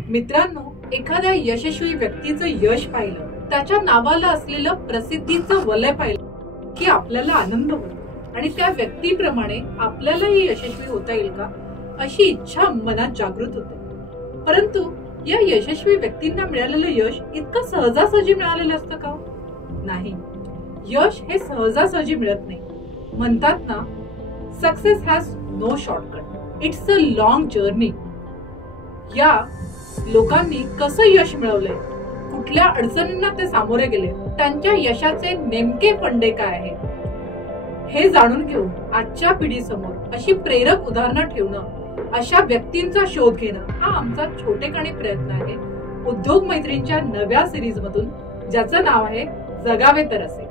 मित्रांनो, एखाद्या यशस्वी व्यक्तीचं यश पाहिलं, त्याच्या नावाला असलेलं प्रसिद्धीचं वलय पाहिलं की आपल्याला आनंद होतो आणि त्या व्यक्तीप्रमाणे आपल्यालाही यशस्वी होता येईल का अशी इच्छा मनात जागृत होते। परंतु या यशस्वी व्यक्तींना मिळालेलं यश इतकं सहजासहजी मिळालेलं असतं का? नाही, यश हे सहजासहजी मिळत नाही। म्हणतात ना, success has no shortcut, it's a long journey. या लोकांनी कसं यश मिळवलंय, कुठल्या अडचणींना ते सामोरे गेले, त्यांच्या यशाचे नेमके फंडे काय आहेत, हे जाणून घेऊन आजच्या पिढीसमोर अशी प्रेरक उदाहरणं ठेवणं, अशा व्यक्तींचा शोध घेणं हा आमचा छोटेखानी प्रयत्न आहे उद्योग मैत्रींच्या नव्या सिरीज मधून, ज्याचं नाव आहे जगावे तर असे।